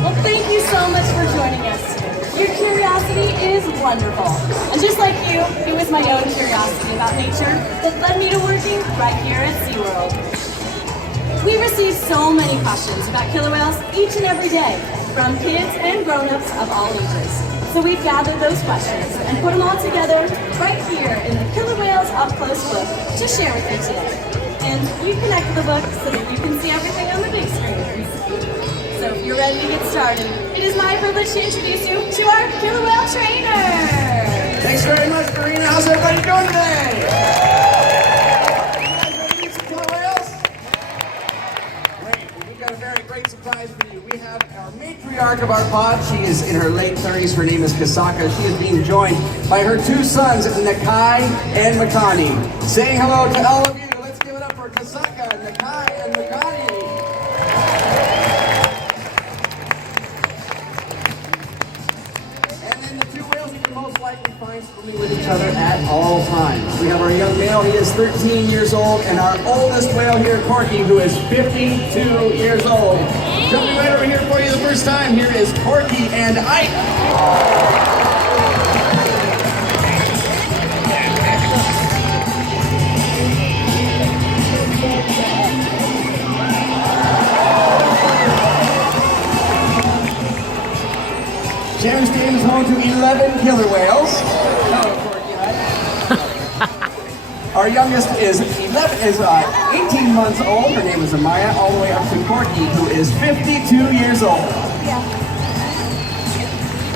Well, thank you so much for joining us today. Your curiosity is wonderful. And just like you, it was my own curiosity about nature that led me to working right here at SeaWorld. We receive so many questions about killer whales each and every day, from kids and grown-ups of all ages. So we've gathered those questions and put them all together right here in the Killer Whales Up Close book to share with you today. And you connect the book so that you can see everything on the big screen. So if you're ready to get started, it is my privilege to introduce you to our killer whale trainer. Thanks very much, Karina. How's everybody doing today? You guys ready to meet some killer whales? Great. We've got a very great surprise for you. We have our matriarch of our pod. She is in her late 30s. Her name is Kasaka. She is being joined by her two sons, Nakai and Makani. Saying hello to all of you. Let's give it up for Kasaka, Nakai, and Makani. Likely find swimming with each other at all times. We have our young male, he is 13 years old, and our oldest whale here, Corky, who is 52 years old. Jumping right over here for you the first time, here is Corky and Ike. Sharon Stadium is home to 11 killer whales. Our youngest is 18 months old. Her name is Amaya, all the way up to Corky, who is 52 years old. Yeah.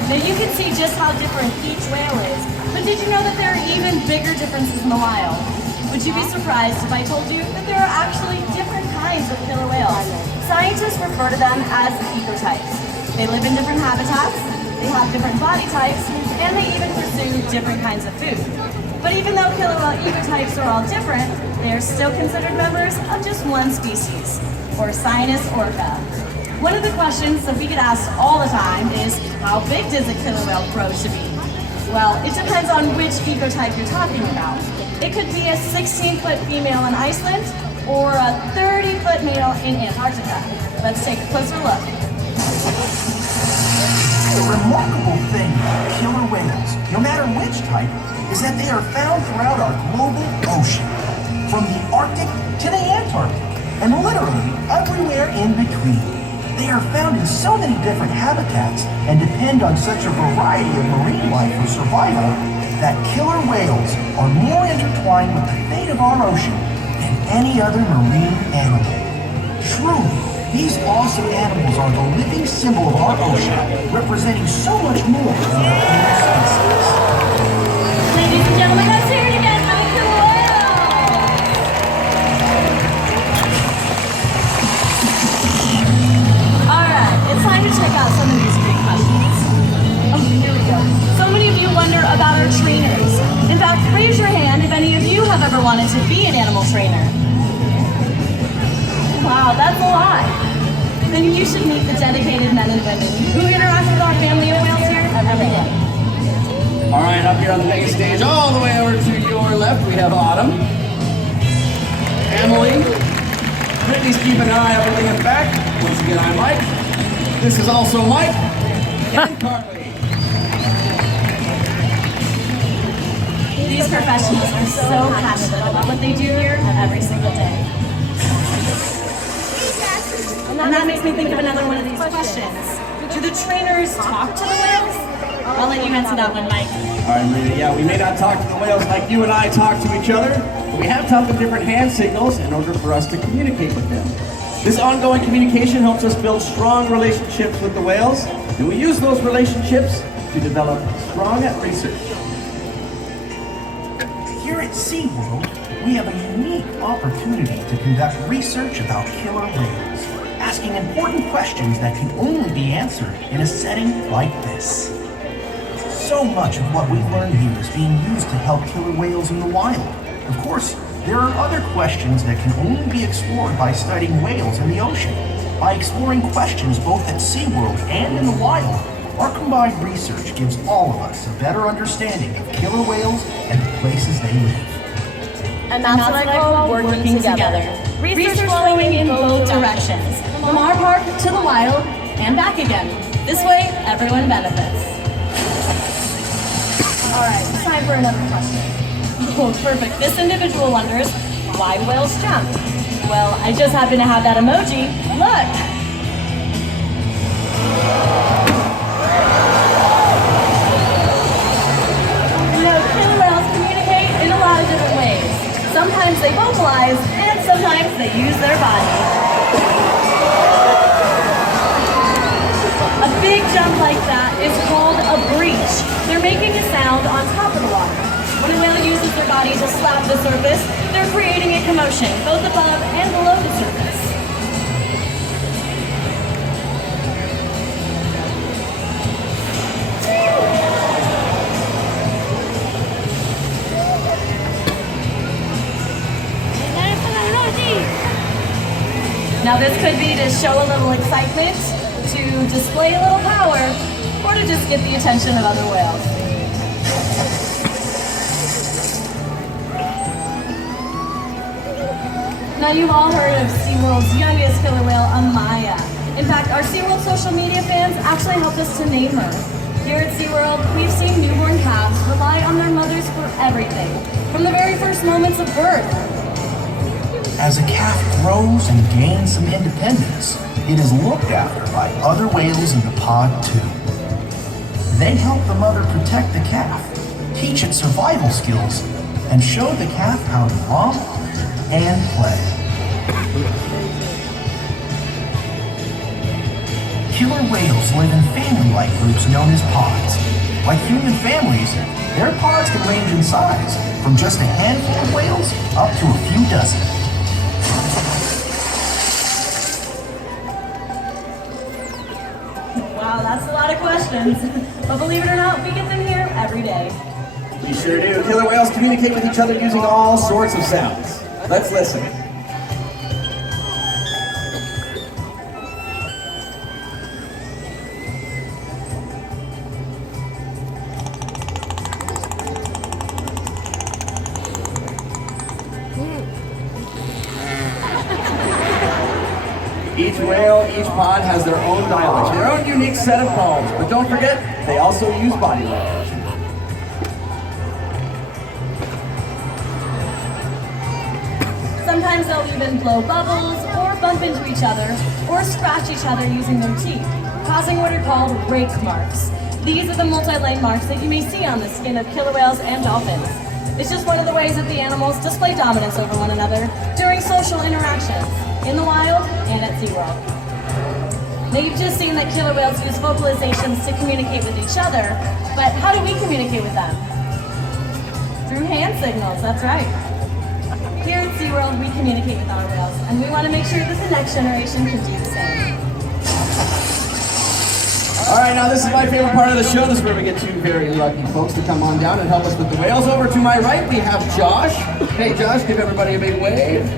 Now you can see just how different each whale is, but did you know that there are even bigger differences in the wild? Would you be surprised if I told you that there are actually different kinds of killer whales? Scientists refer to them as ecotypes. They live in different habitats, they have different body types, and they even pursue different kinds of food. But even though killer whale ecotypes are all different, they are still considered members of just one species, or Orca. One of the questions that we get asked all the time is, how big does a killer whale grow to be? Well, it depends on which ecotype you're talking about. It could be a 16-foot female in Iceland, or a 30-foot male in Antarctica. Let's take a closer look. The remarkable thing about killer whales, no matter which type, is that they are found throughout our global ocean, from the Arctic to the Antarctic, and literally everywhere in between. They are found in so many different habitats and depend on such a variety of marine life for survival that killer whales are more intertwined with the fate of our ocean than any other marine animal. Truly, these awesome animals are the living symbol of our ocean, representing so much more than our human species. Ladies and gentlemen, let's hear it again for killer whales! Alright, it's time to check out some of these great questions. Oh, here we go. So many of you wonder about our trainers. In fact, raise your hand if any of you have ever wanted to be an animal trainer. Wow, that's a lot. Then you should meet the dedicated men and women who interact with our family of whales here every day. All right, up here on the main stage, all the way over to your left, we have Autumn, Emily, Brittany's keeping an eye on everything in the back. Once again, I'm Mike. This is also Mike, and Carly. These professionals are so passionate about what they do here every single day. And that makes me think of another one of these questions. Do the trainers talk to the whales? I'll let you answer that one, Mike. All right, Marina, yeah, we may not talk to the whales like you and I talk to each other, but we have taught them different hand signals in order for us to communicate with them. This ongoing communication helps us build strong relationships with the whales, and we use those relationships to develop strong research. Here at SeaWorld, we have a unique opportunity to conduct research about killer whales, asking important questions that can only be answered in a setting like this. So much of what we learn here is being used to help killer whales in the wild. Of course, There are other questions that can only be explored by studying whales in the ocean. By exploring questions both at SeaWorld and in the wild, our combined research gives all of us a better understanding of killer whales and the places they live. And that's what I call working together. Research flowing in both directions, from our park to the wild and back again. This way, everyone benefits. All right, it's time for another question. Oh, perfect. This individual wonders, why do whales jump? Well, I just happen to have that emoji. Look! You know, killer whales communicate in a lot of different ways. Sometimes they vocalize, and sometimes they use their body. A big jump like that is called a breach. They're making a sound on top of the water. When a whale uses their body to slap the surface, they're creating a commotion, both above and below the surface. Now this could be to show a little excitement, to display a little power, or to just get the attention of other whales. Now you've all heard of SeaWorld's youngest killer whale, Amaya. In fact, our SeaWorld social media fans actually helped us to name her. Here at SeaWorld, we've seen newborn calves rely on their mothers for everything, from the very first moments of birth. As a calf grows and gains some independence, it is looked after by other whales in the pod too. They help the mother protect the calf, teach it survival skills, and show the calf how to romp and play. Killer whales live in family-like groups known as pods. Like human families, their pods can range in size, from just a handful of whales up to a few dozen. Wow, that's a lot of questions. But believe it or not, we get them here every day. We sure do. Killer whales communicate with each other using all sorts of sounds. Let's listen. Each whale, each pod has their own dialect, their own unique set of calls. But don't forget, they also use body language. Sometimes they'll even blow bubbles, or bump into each other, or scratch each other using their teeth, causing what are called rake marks. These are the multi-line marks that you may see on the skin of killer whales and dolphins. It's just one of the ways that the animals display dominance over one another during social interactions, in the wild and at SeaWorld. Now you've just seen that killer whales use vocalizations to communicate with each other, but how do we communicate with them? Through hand signals, that's right. Here at SeaWorld, we communicate with our whales, and we want to make sure that the next generation can do the same. All right, now this is my favorite part of the show. This is where we get two very lucky folks to come on down and help us with the whales. Over to my right, we have Josh. Hey, Josh, give everybody a big wave.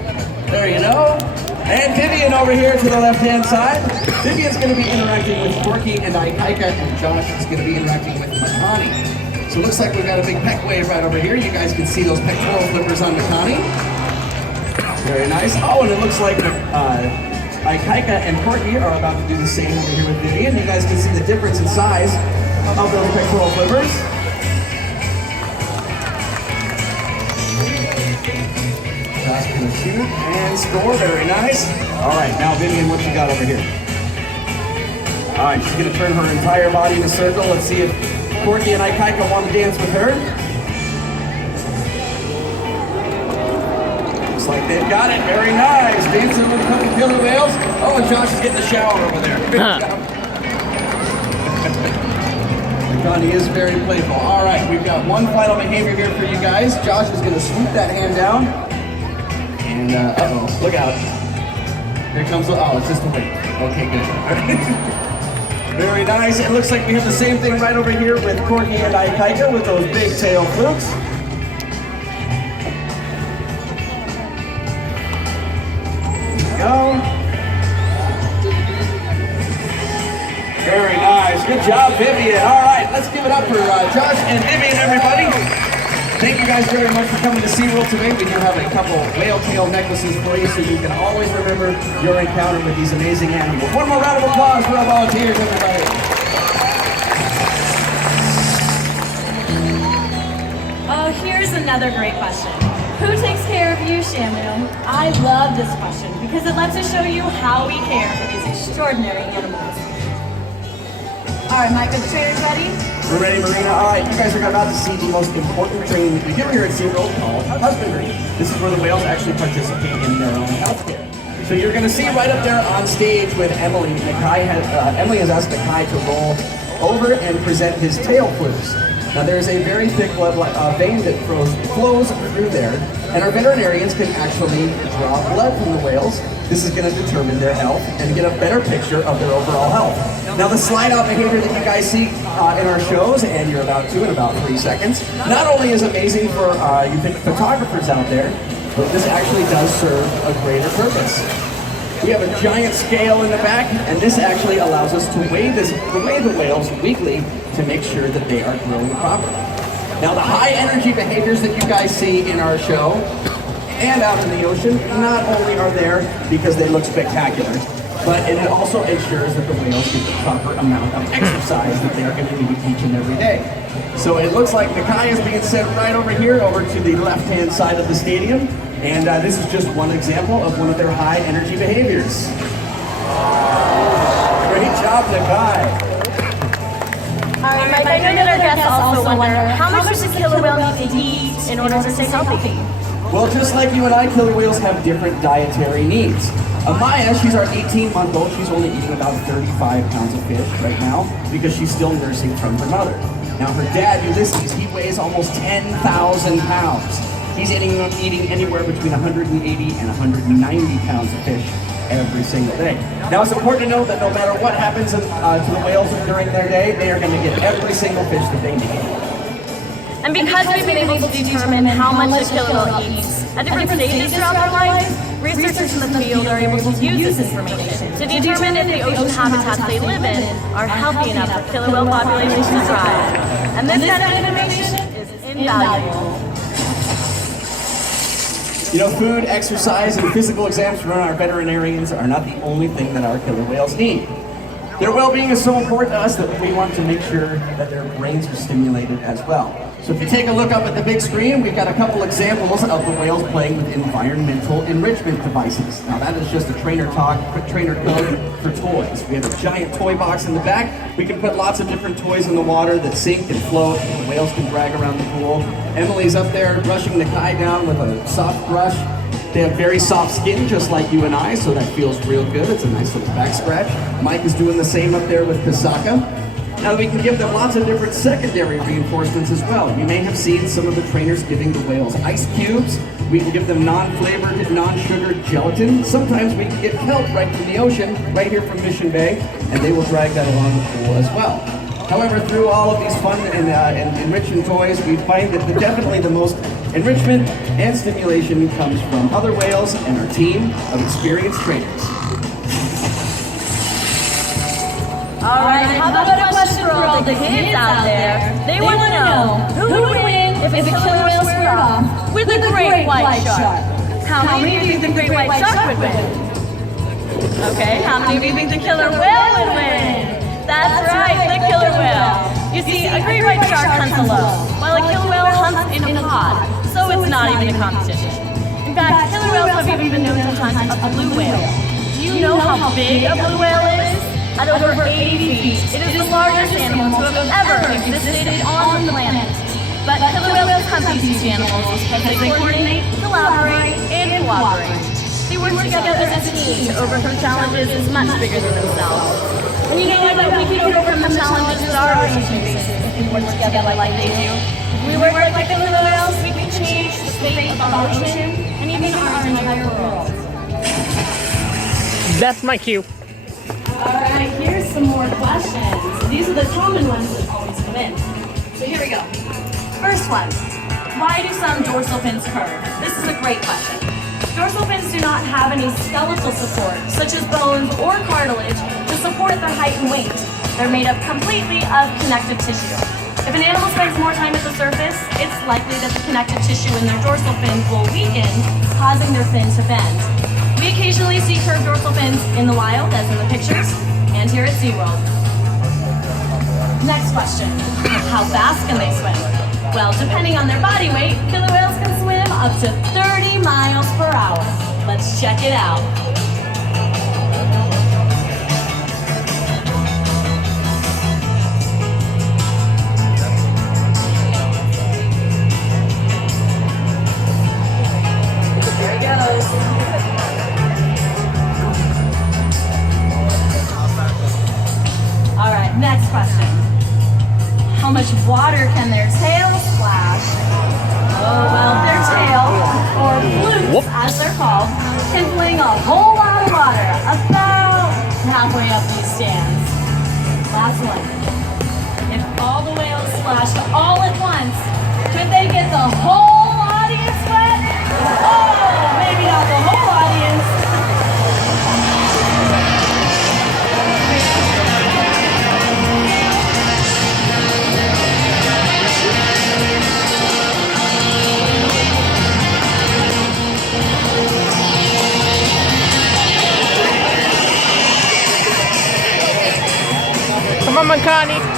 There you go. And Vivian over here to the left-hand side. Vivian's going to be interacting with Corky and Ikaika, and Josh is going to be interacting with Makani. So it looks like we've got a big peck wave right over here. You guys can see those pectoral flippers on Makani. Very nice. Oh, and it looks like Ikaika and Corky are about to do the same over here with Vivian. You guys can see the difference in size of those pectoral flippers. Josh gonna shoot and score. Very nice. All right, now Vivian, what you got over here? All right, she's gonna turn her entire body in a circle. Let's see if Corky and Ikaika want to dance with her. Looks like they've got it. Very nice. Dancing with a couple killer whales. Oh, and Josh is getting the shower over there. Good job. Makani is very playful. All right, we've got one final behavior here for you guys. Josh is gonna swoop that hand down. And, uh-oh, look out. Here comes the, oh, it's just a wait. Okay, good. Very nice. It looks like we have the same thing right over here with Corky and Ikaika with those big tail flukes. no. Very nice. Good job, Vivian. All right, let's give it up for Josh and Vivian, everybody. Thank you guys very much for coming to SeaWorld today. We do have a couple whale tail necklaces for you so you can always remember your encounter with these amazing animals. One more round of applause for our volunteers, everybody. Oh, here's another great question. Who takes care of you, Shamu? I love this question because it lets us show you how we care for these extraordinary animals. All right, Mike, are the trainers ready? We're ready, Marina. All right, you guys are about to see the most important training we do here at SeaWorld called Husbandry. This is where the whales actually participate in their own healthcare. So you're going to see right up there on stage with Emily. Emily has asked Nakai to roll over and present his tail flukes. Now there's a very thick blood vein that flows through there, and our veterinarians can actually draw blood from the whales. This is going to determine their health and get a better picture of their overall health. Now the slide out behavior that you guys see in our shows, and you're about to in about 3 seconds, not only is amazing for you photographers out there, but this actually does serve a greater purpose. We have a giant scale in the back, and this actually allows us to weigh the whales weekly to make sure that they are growing properly. Now the high energy behaviors that you guys see in our show and out in the ocean not only are there because they look spectacular, but it also ensures that the whales get the proper amount of exercise that they are going to need each and every day. So it looks like Nakai is being sent right over here, over to the left-hand side of the stadium, and this is just one example of one of their high energy behaviors. Great job, Nakai. All right, Mike, I know that our guests also wonder, how much does a killer whale need to eat in order to stay healthy? Well, just like you and I, killer whales have different dietary needs. Amaya, she's our 18-month-old. She's only eating about 35 pounds of fish right now because she's still nursing from her mother. Now, her dad, Ulysses, he weighs almost 10,000 pounds. He's eating anywhere between 180 and 190 pounds of fish every single day. Now, it's important to know that no matter what happens to the whales during their day, they are going to get every single fish that they need. And because we've been able to determine how much a killer whale eats at different stages throughout their life, researchers in the field are able to use this information to determine if the ocean habitats they live in are healthy enough for killer whale populations to thrive. And this kind of information is invaluable. You know, food, exercise, and physical exams from our veterinarians are not the only thing that our killer whales need. Their well-being is so important to us that we want to make sure that their brains are stimulated as well. So if you take a look up at the big screen, we've got a couple examples of the whales playing with environmental enrichment devices. Now that is just a trainer code for toys. We have a giant toy box in the back. We can put lots of different toys in the water that sink and float. The whales can drag around the pool. Emily's up there brushing Nakai down with a soft brush. They have very soft skin, just like you and I, so that feels real good. It's a nice little back scratch. Mike is doing the same up there with Kasaka. Now we can give them lots of different secondary reinforcements as well. You may have seen some of the trainers giving the whales ice cubes. We can give them non-flavored, non-sugared gelatin. Sometimes we can get kelp right from the ocean, right here from Mission Bay, and they will drag that along the pool as well. However, through all of these fun and enriching toys, we find that definitely the most enrichment and stimulation comes from other whales and our team of experienced trainers. All right, how about a question for all the kids out there? They want to know, who would win if a killer whale squared off with a great white shark? How many of you think the great white shark would win? Okay, how many of you think the killer whale would win? That's right, the killer whale. You see, a great white shark hunts alone, while a killer whale hunts in a pod, so it's not even a competition. In fact, killer whales have even been known to hunt a blue whale. Do you know how big a blue whale is? At over 80 feet, it is the largest animal to have ever existed on the planet. But killer whales hunt these animals because they coordinate, collaborate, and cooperate. They work together as a team to overcome challenges much bigger than themselves. And you know that we can overcome the challenges that our ocean faces if we work together like they do. If we work like killer whales, we can change the fate of our ocean and even our entire world. That's my cue. Alright, here's some more questions. These are the common ones that always come in. So here we go. First one. Why do some dorsal fins curve? This is a great question. Dorsal fins do not have any skeletal support, such as bones or cartilage, to support their height and weight. They're made up completely of connective tissue. If an animal spends more time at the surface, it's likely that the connective tissue in their dorsal fins will weaken, causing their fin to bend. We occasionally see curved dorsal fins in the wild, as in the pictures, and here at SeaWorld. Next question, how fast can they swim? Well, depending on their body weight, killer whales can swim up to 30 miles per hour. Let's check it out. There he goes. All right, next question. How much water can their tail splash? Oh, well, their tail, or flukes as they're called, can fling a whole lot of water about halfway up these stands. Last one. If all the whales splashed all at once, could they get the whole audience wet? Oh, maybe not the whole audience. Come on, Makani.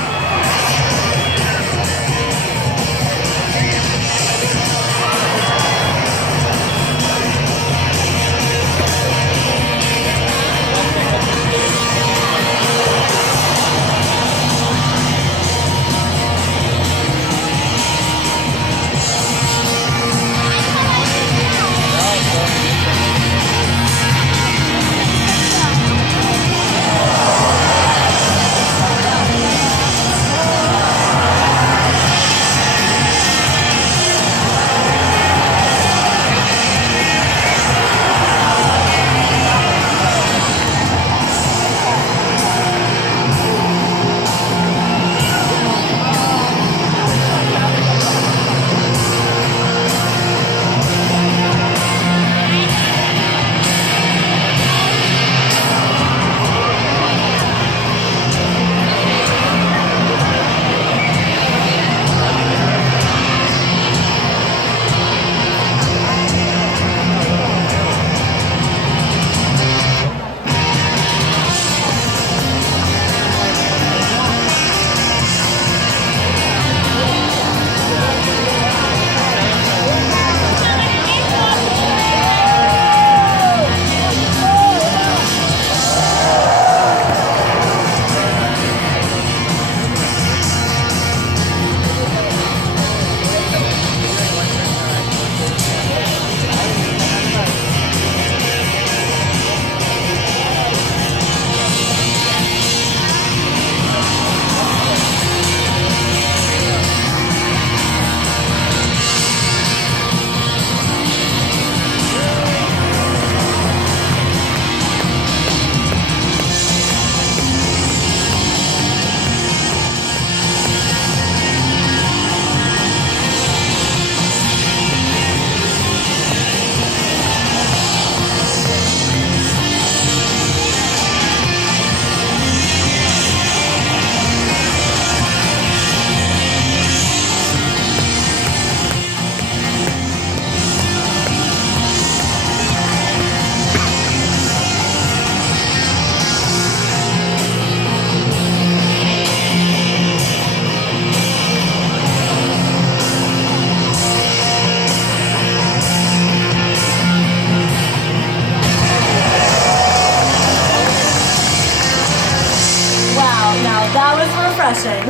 refreshing.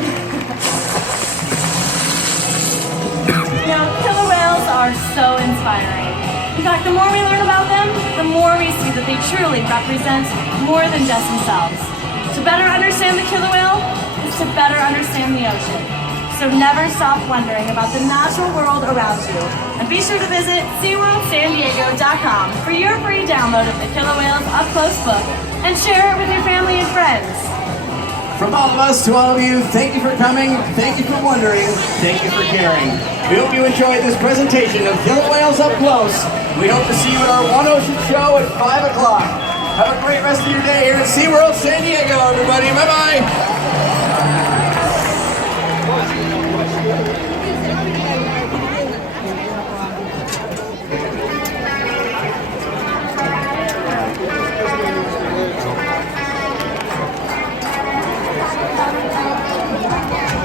Killer whales are so inspiring. In fact, the more we learn about them, the more we see that they truly represent more than just themselves. To better understand the killer whale is to better understand the ocean. So never stop wondering about the natural world around you. And be sure to visit SeaWorldSanDiego.com for your free download of the Killer Whales Up Close book and share it with your family and friends. From all of us to all of you, thank you for coming, thank you for wondering, thank you for caring. We hope you enjoyed this presentation of killer whales up close. We hope to see you at our One Ocean show at 5 o'clock. Have a great rest of your day here at SeaWorld San Diego, everybody. Bye-bye.